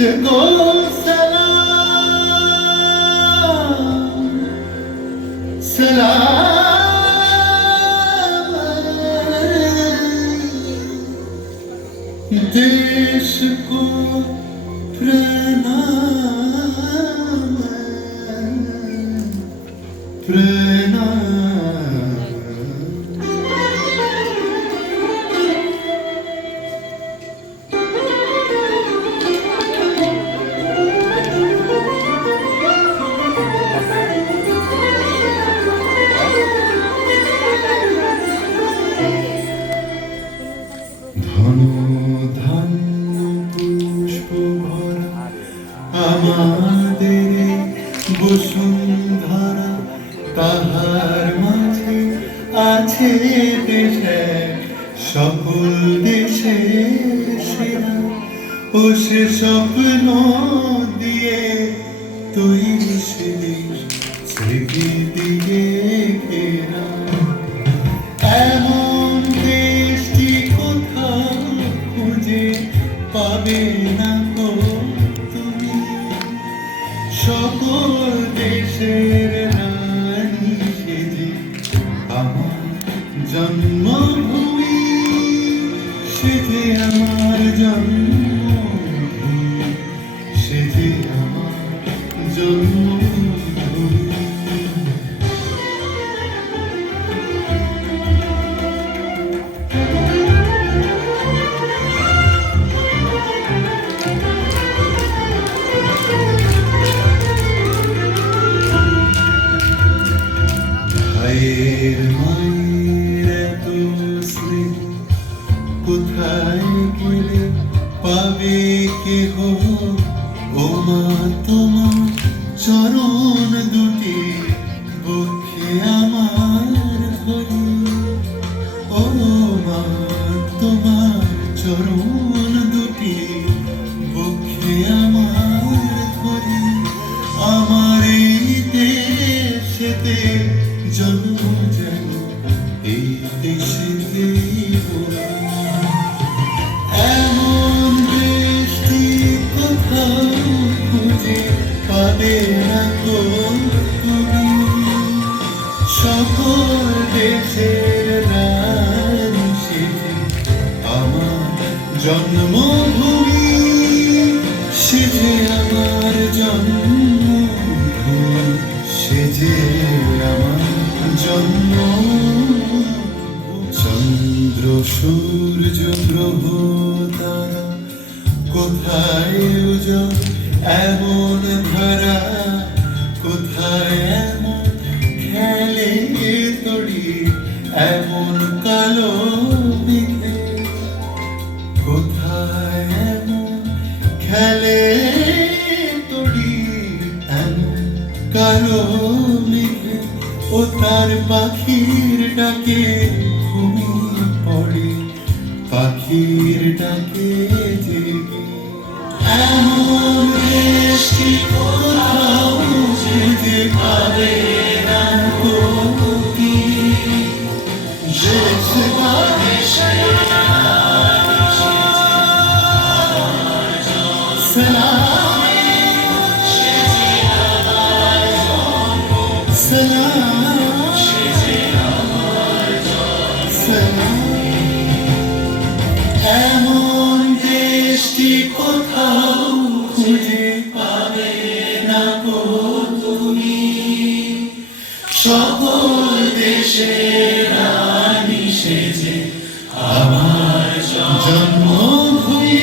को सलाम सलाम देश को प्रणाम प्रणाम আমাদের বসুন্ধরা তাহার মাঝে আছে দেশে সকল দেশের সেরা ও সে স্বপ্ন দিয়ে তৈরি সে দেশ স্মৃতি দিয়ে ঘেরা এমন দেশটি কোথাও খুঁজে পাবে না গো তুমি সকল দেশের রানী সেজে আমার জন্মভূমি সেজে আমার জন্মভূমি সেজে আমার জন্মভূমি মায়ের এত স্নেহ কোথায় গেলে পাবে কেহ ও মা তোমার চরণ দুটি বক্ষে আমার ধরি ও মা তোমার চরণ দুটি বক্ষে আমার ধরি আমার এই দেশেতে জন্ম যেন এই দেশে এমন দেশটি কোথাও খুঁজে পাবে না গো তুমি সকল দেশের রানী সেজে আমার জন্মভূমি সেজে আমার জন্মভূমি সেজে আমার জন্ম চন্দ্র সূর্য গ্রহ তারা কোথায় উজল এমন ধারা কোথায় এমন খেলে তড়ি এমন কালো মেঘে কোথায় এমন খেলে তড়ি এমন কালো মেঘে ও তার পাখির ডাকে ঘুমিয়ে পড়ে পাখির ডাকে জেগে এমন দেশটি কোথাও খুঁজে পাবে না গো তুমি দেশ সালাম এমন দেশটি কোথাও খুঁজে পাবে না গো তুমি সকল দেশের রানী সেজে আমার জন্মভূমি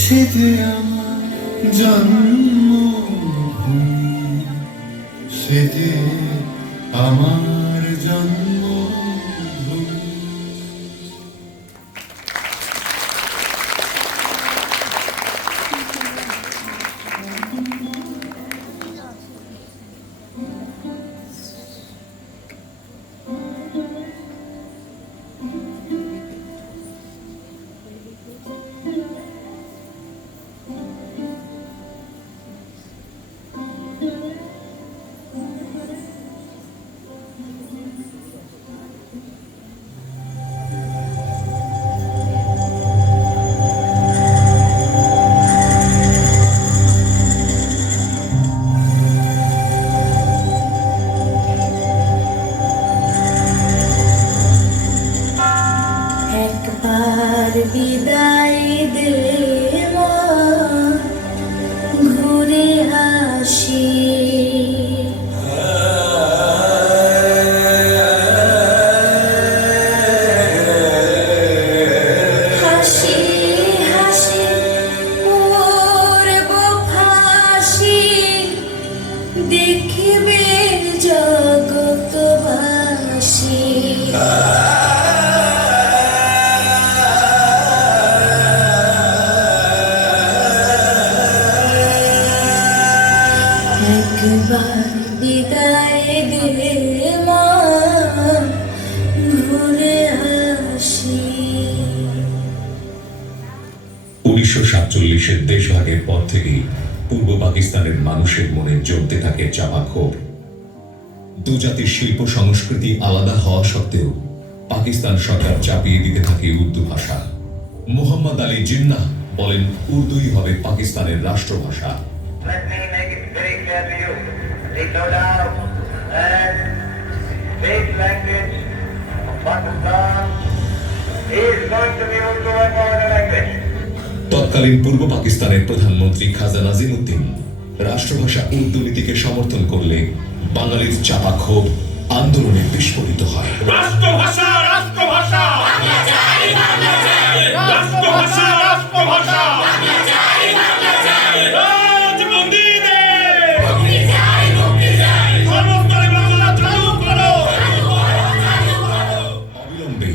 সেজে আমার জন্মভূমি সেজে আমার জন্মভূমি বিদায় দে মা, ঘুরে আসি। হাসি হাসি পড়ব ফাঁসি, দেখবে জগৎবাসী। একবার বিদায় দে মা, ঘুরে আসি। 1947-এর দেশভাগের পর থেকেই পূর্ব পাকিস্তানের মানুষের মনে জমতে থাকে চাপা ক্ষোভ। দু জাতির শিল্প সংস্কৃতি আলাদা হওয়া সত্ত্বেও পাকিস্তান সরকার চাপিয়ে দিতে থাকে উর্দু ভাষা। মোহাম্মদ আলী জিন্নাহ বলেন, উর্দুই হবে পাকিস্তানের রাষ্ট্রভাষা। Let me make it very clear to you. Take no doubt that state language of Pakistan is going to be Urdu and no other language. তৎকালীন পূর্ব পাকিস্তানের প্রধানমন্ত্রী খাজা নাজিমউদ্দিন রাষ্ট্রভাষা উর্দু নীতিকে সমর্থন করলে বাঙালির চাপা ক্ষোভ আন্দোলনে বিস্ফোরিত হয়। রাষ্ট্রভাষা রাষ্ট্রভাষা আমরা চাই বাংলা চাই, রাষ্ট্রভাষা রাষ্ট্রভাষা আমরা চাই বাংলা চাই, রাজবন্দীদের মুক্তি চাই মুক্তি চাই, সর্বস্তরে বাংলা চালু করো চালু করো। অবিলম্বে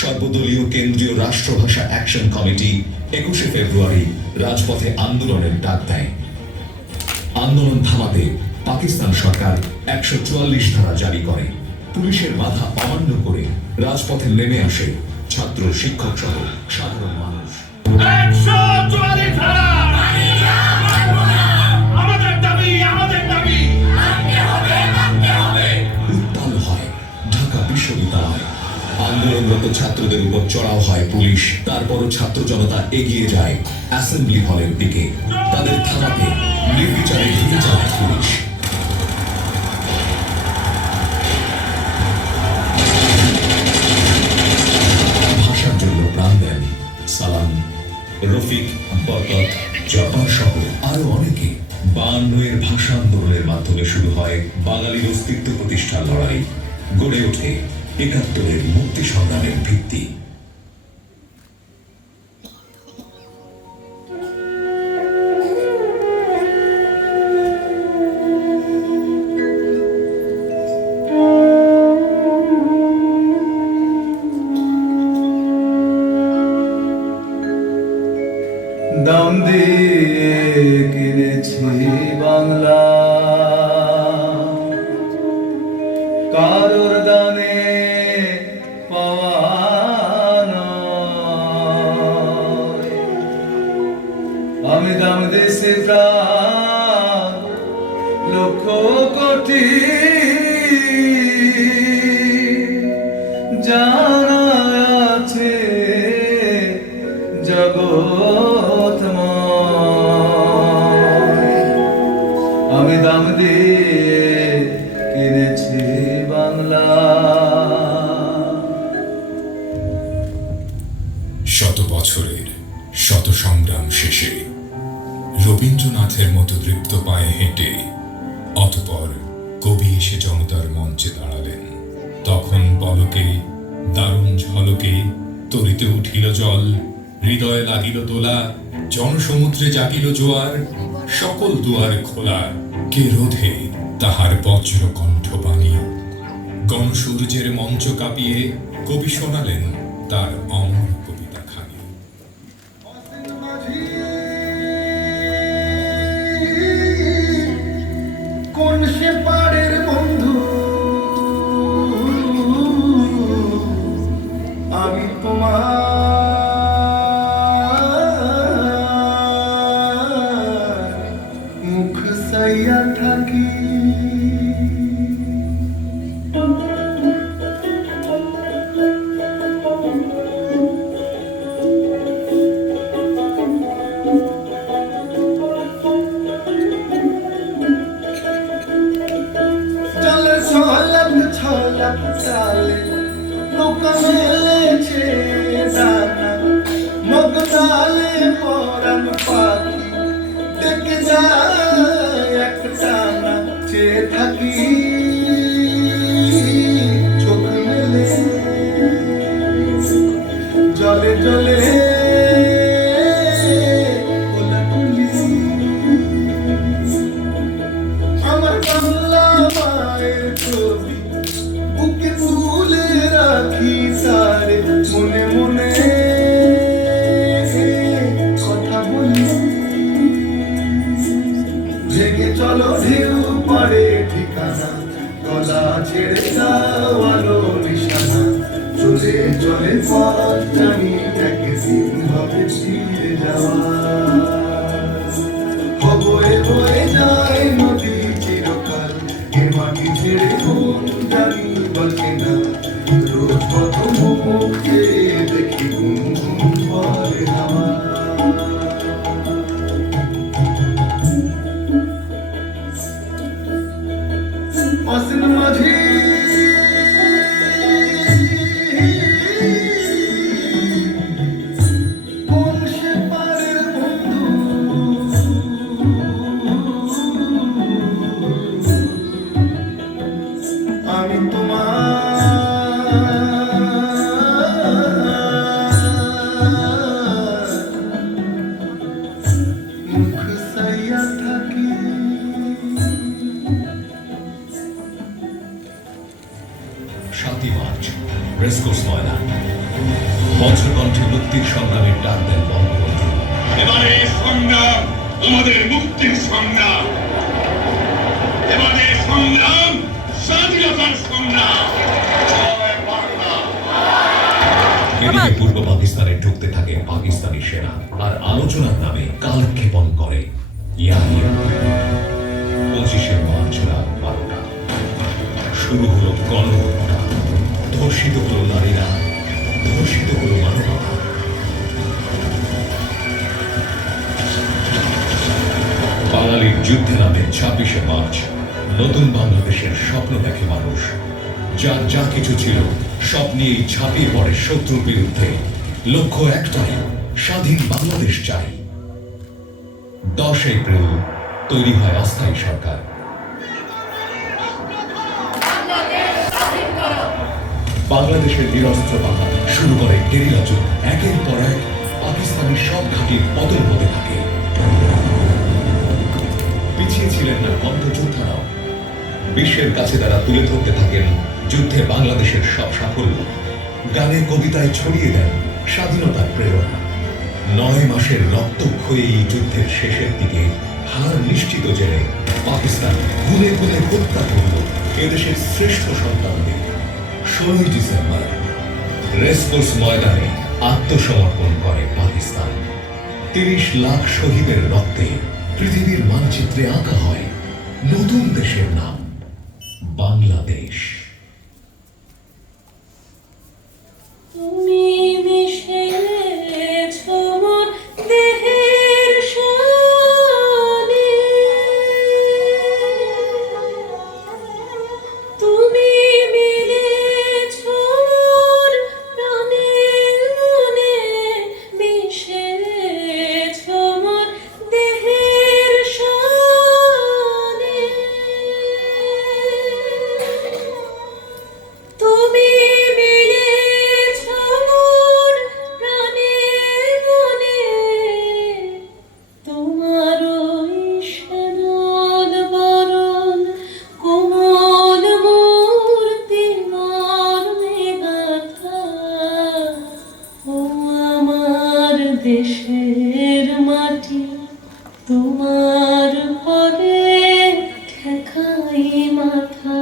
সর্বদলীয় কেন্দ্রীয় রাষ্ট্রভাষা অ্যাকশন কমিটি 21 ফেব্রুয়ারি রাজপথে আন্দোলনের ডাক দেয়। আন্দোলন থামাতে পাকিস্তান সরকার 144 ধারা জারি করে। পুলিশের বাধা অমান্য করে রাজপথে নেমে আসে ছাত্র, শিক্ষক সহ সাধারণ মানুষ। 144 ধারা আমাদের দাবি আমাদের দাবি মানতে হবে। উত্তাল হয় ঢাকা বিশ্ববিদ্যালয়। আন্দোলনরত ছাত্রদের উপর চড়াও হয় পুলিশ। তারপরও ছাত্র জনতা এগিয়ে যায় অ্যাসেম্বলি হলের দিকে। তাদের থামাতে নির্বিচারে ঢুকে যায় পুলিশ। ভাষার জন্য প্রাণ দেন সালাম, রফিক, বরকত, জব্বার সহ আরো অনেকে। 52-এর ভাষা আন্দোলনের মাধ্যমে শুরু হয় বাঙালির অস্তিত্ব প্রতিষ্ঠার লড়াই। গড়ে ওঠে 71-এর মুক্তি সংগ্রামের ভিত্তি। দাম দিয়ে কিনেছি বাংলা, কারোর দানে পাওয়া নয়। আমি দাম দিয়েছি প্রাণ লক্ষ কোটি, জানা আছে জগৎময়। আমি দাম দিয়ে কিনেছি বাংলা। শত বছরের শত সংগ্রাম শেষে রবীন্দ্রনাথের মতো দৃপ্ত পায়ে হেঁটে অতঃপর কবি এসে জনতার মঞ্চে দাঁড়ালেন। তখন পলকে দারুণ ঝলকে তরিতে উঠিল জল, হৃদয়ে লাগিল দোলা, জনসমুদ্রে জাগিল জোয়ার, সকল দুয়ার খোলা, কে রোধে তাহার বজ্র কণ্ঠবাণী। গণসূর্যের মঞ্চ কাঁপিয়ে কবি শোনালেন তার অমর কবিতা খানি। কোন সে পাড়ের বন্ধু, আমি তোমার মুখ সাইয়া থাকি। ডালে পরাণ পাখি ডেকে যায় একটানা চেয়ে থাকি চোখ মেলে জলে জলে কোলাকুলি আমার বাংলা মায়ের ছবি বুকে তুলে রাখি তারে মনে মনে কথা বলি ভেঙে চলো ঢেউ পারে ঠিকানা গলা ছেড়ে যাওয়ালো নিশানা চলে চলে পথ জানি একদিন হবে ফিরে যাওয়া বয়ে বয়ে যায় নদী চিরকাল এ মাটি ছেড়ে কোন জানি বাকে না রোজ কত মুখে দেখি ঘুম ঘুম পরে হাওয়া অসীন মাঝি কোন সে পারের বন্ধু আমি তোমার মুখ সাইয়া থাকি 7ই মার্চ রেসকোর্স ময়দান বজ্রকণ্ঠে মুক্তির সংগ্রামের ডাক দেন বঙ্গবন্ধু। এবারে সংগ্রাম আমাদের মুক্তির সংগ্রাম, এবারে সংগ্রাম স্বাধীনতার সংগ্রাম। জয় বাংলা। এদিকে পূর্ব পাকিস্তানে ঢুকতে থাকে পাকিস্তানি সেনা আর আলোচনার নামে কালক্ষেপণ করে ইয়াহিয়া। 25শে মার্চ রাত 12টা শুরু হলো গণহত্যা, ধর্ষিত হলো নারীরা, ধর্ষিত হলো মানবতা। বাঙালির যুদ্ধে নামে 26শে মার্চ নতুন বাংলাদেশের স্বপ্ন দেখে মানুষ। যার যা কিছু ছিল সব নিয়েই ঝাঁপিয়ে পড়ে শত্রুর বিরুদ্ধে। লক্ষ্য একটাই, স্বাধীন বাংলাদেশ চাই। 10 এপ্রিল তৈরি হয় অস্থায়ী সরকার। বাংলাদেশের নিরস্ত্র বাহিনী শুরু করে গেরিলা যুদ্ধ। একের পর এক পাকিস্তানি সব ঘাঁটির পতন হতে থাকে। পিছিয়ে ছিলেন না কণ্ঠযোদ্ধারাও। বিশ্বের কাছে তারা তুলে ধরতে থাকেন যুদ্ধে বাংলাদেশের সব সাফল্য। গানে কবিতায় ছড়িয়ে দেন স্বাধীনতার প্রেরণা। 9 মাসের রক্তক্ষয়ী যুদ্ধের শেষের দিকে হার নিশ্চিত জেনে পাকিস্তান গুলে গুলে হত্যা করল এদেশের শ্রেষ্ঠ সন্তানদের। 16ই ডিসেম্বর রেসকোর্স ময়দানে আত্মসমর্পণ করে পাকিস্তান। 30 লাখ শহীদের রক্তে পৃথিবীর মানচিত্রে আঁকা হয় নতুন দেশের নাম বাংলাদেশ। তুমি মিশেছ মোর দেহের সনে, তুমি মিলেছ মোর প্রাণে মনে, মিশেছ মোর দেহের সনে। তুমি মিলেছ মোর প্রাণে মনে, তোমার ওই শ্যামল বরণ কোমল মূর্তি মর্মে গাথা। ও আমার দেশের মাটি, তোমার পরে ঠেকাই মাথা।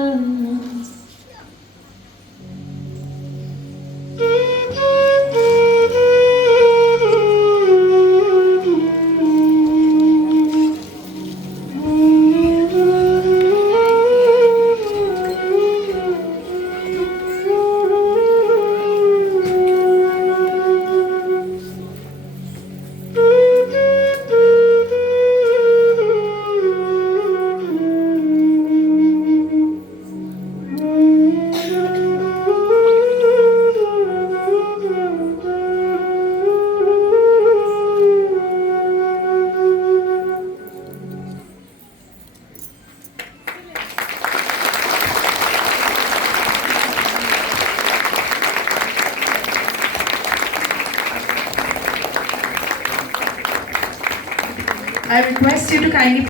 I request you to kindly